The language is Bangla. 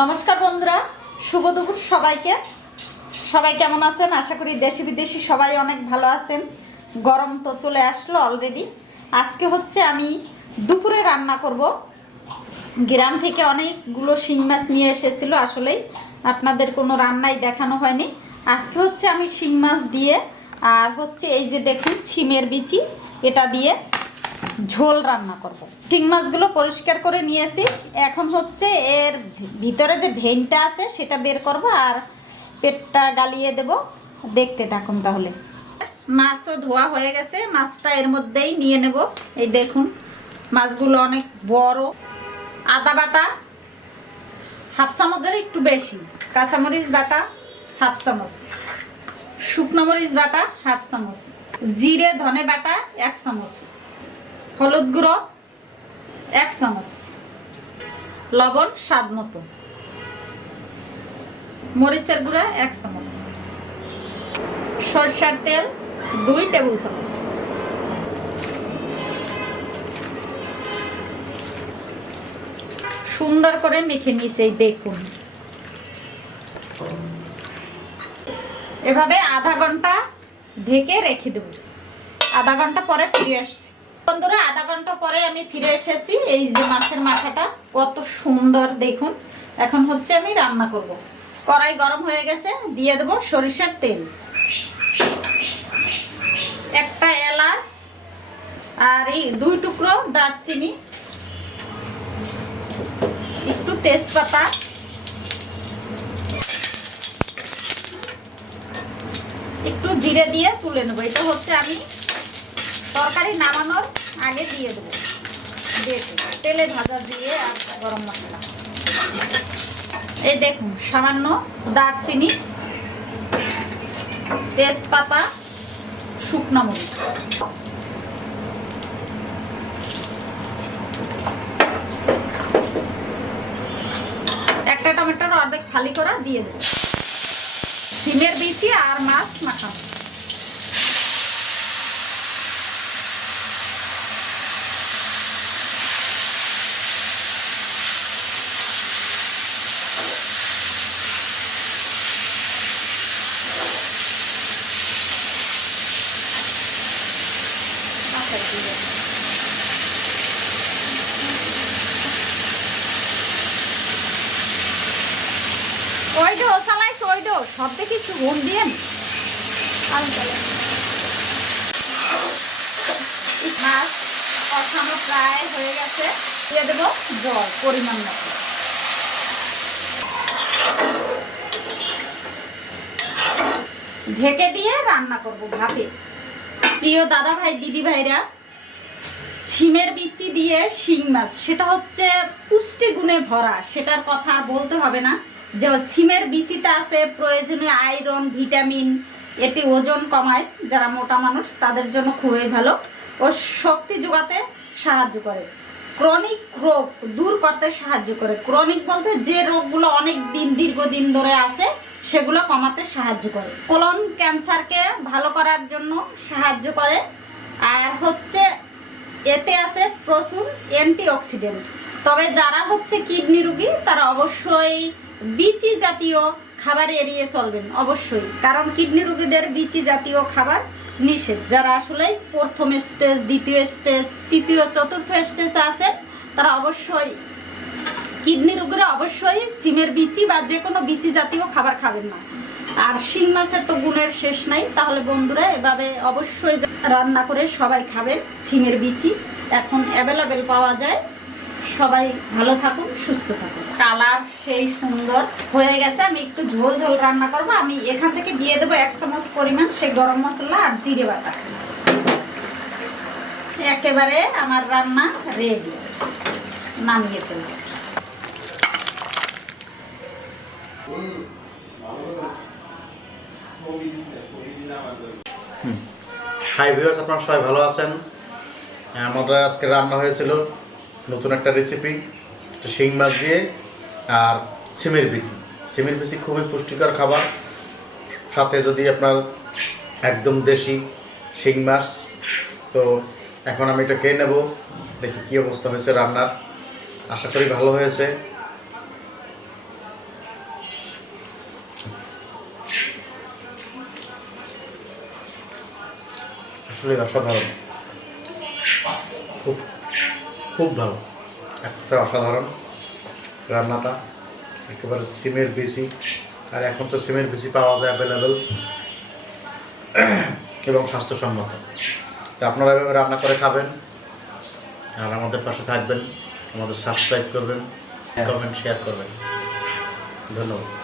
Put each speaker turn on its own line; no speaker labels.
নমস্কার বন্ধুরা, শুভ দুপুর সবাইকে। সবাই কেমন আছেন? আশা করি দেশি বিদেশি সবাই অনেক ভালো আছেন। গরম তো চলে আসলো অলরেডি আজকে হচ্ছে আমি দুপুরে রান্না করব। গ্রাম থেকে অনেকগুলো শিং মাছ নিয়ে এসেছিল আসলেই। আপনাদের কোনো রান্নাই দেখানো হয়নি। আজকে হচ্ছে আমি শিং মাছ দিয়ে, আর হচ্ছে এই যে দেখুন, ছিমের বিচি, এটা দিয়ে ঝোল রান্না করব। শিং মাছগুলো পরিষ্কার করে নিয়েছি। এখন হচ্ছে এর ভিতরে যে ভেনটা আছে সেটা বের করব আর পেটটা গালিয়ে দেব। দেখতে থাকুন তাহলে। মাছও ধোয়া হয়ে গেছে। মাছটা এর মধ্যেই নিয়ে নেব। এই দেখুন, মাছগুলো অনেক বড়। আদা বাটা, হাফ চামচের একটু বেশি। কাঁচামরিচ বাটা, হাফ চামচ। শুকনো মরিচ বাটা, হাফ চামচ। জিরে ধনে বাটা, এক চামচ। হলুদ গুঁড়ো, এক চামচ। লবণ স্বাদ মতো। মরিচের গুঁড়া, এক চামচ। সরষার তেল, দুই টেবিল চামচ। সুন্দর করে মেখে নিয়েছে, দেখুন। এভাবে আধা ঘণ্টা ঢেকে রেখে দেব। আধা ঘণ্টা পরে ফিরে আসছি। বন্ধুরা, আধা ঘণ্টা পরে আমি ফিরে এসেছি। এই যে মাছের মাথাটা, কত সুন্দর দেখুন। এখন হচ্ছে আমি রান্না করব। কড়াই গরম হয়ে গেছে, দিয়ে দেবো সরিষার তেল। একটা এলাচ আর এই দুই টুকরো দারচিনি, একটু তেজপাতা। একটু জিরে দিয়ে তুলে নেব। এটা হচ্ছে আমি তরকারি নামানোর আগে দিয়ে দেবো। দেখুন তেলে ভাজা দিয়ে আর গরম মশলা। এই দেখুন, সামান্য দারচিনি, তেজপাতা, শুকনো মরিচ। একটা টমেটোর অর্ধেক খালি করা দিয়ে দেবো। সিমের বিচি আর মাছ মাখানো দিয়ে। ওইডো, চালাইছ ওইডো। সব দেখি একটু ভোট দিয়েন মাছ কষানো প্রায় হয়ে গেছে। দিয়ে দেবো জল, পরিমাণ মতো। ঢেকে দিয়ে রান্না করব ভাপে প্রিয় দাদা ভাই দিদি ভাইরা ছিমের বিচি দিয়ে শিং মাছ। সেটা হচ্ছে পুষ্টি গুণে ভরা, সেটার কথা বলতে হবে না। যে ছিমের বিচিতে আছে প্রয়োজনীয় আয়রন, ভিটামিন এটি ওজন কমায়। যারা মোটা মানুষ, তাদের জন্য খুবই ভালো। ও শক্তি যোগাতে সাহায্য করে। ক্রনিক রোগ দূর করতে সাহায্য করে। ক্রনিক বলতে যে রোগগুলো অনেক দিন, দীর্ঘদিন ধরে আছে সেগুলো কমাতে সাহায্য করে। কোলন ক্যান্সারকে ভালো করার জন্য সাহায্য করে। আর হচ্ছে এতে আছে প্রচুর অ্যান্টিঅক্সিডেন্ট। তবে যারা হচ্ছে কিডনি রুগী, তারা অবশ্যই বিচি জাতীয় খাবার এড়িয়ে চলবেন, অবশ্যই। কারণ কিডনি রুগীদের বিচি জাতীয় খাবার নিষেধ। যারা আসলে প্রথম স্টেজ দ্বিতীয় স্টেজ তৃতীয়, চতুর্থ স্টেজে আছেন, তারা অবশ্যই কিডনি রোগীরা অবশ্যই সিমের বিচি বা যে কোনো বিচি জাতীয় খাবার খাবেন না। আর শিং মাছের তো গুণের শেষ নাই। তাহলে বন্ধুরা, এভাবে অবশ্যই রান্না করে সবাই খাবেন শিমের বিচি। এখন অ্যাভেলেবেল পাওয়া যায়। সবাই ভালো থাকুন, সুস্থ থাকুন। কালার সেই সুন্দর হয়ে গেছে। আমি একটু ঝোল ঝোল রান্না করব। আমি এখান থেকে দিয়ে দেবো এক চামচ পরিমাণ সেই গরম মশলা আর জিরে বাটা। একেবারে আমার রান্না রেডি নামিয়ে ফেলব।
হাই ভিউয়ার্স আপনারা সবাই ভালো আছেন? আমাদের আজকে রান্না হয়েছিল নতুন একটা রেসিপি শিং মাছ দিয়ে আর সিমের বিচি। সিমের বিচি খুবই পুষ্টিকর খাবার। সাথে যদি আপনার একদম দেশি শিং মাছ, তো এখন আমি এটা খেয়ে নেব। দেখি কী অবস্থা হয়েছে রান্নার। আশা করি ভালো হয়েছে। আসলে অসাধারণ। খুব খুব ভালো। এক কথায় অসাধারণ রান্নাটা। একেবারে সিমের বেশি। আর এখন তো সিমের বেশি পাওয়া যায় অ্যাভেলেবেল এবং স্বাস্থ্যসম্মত। তো আপনারা এভাবে রান্না করে খাবেন। আর আমাদের পাশে থাকবেন। আমাদের সাবস্ক্রাইব করবেন। কমেন্ট শেয়ার করবেন। ধন্যবাদ।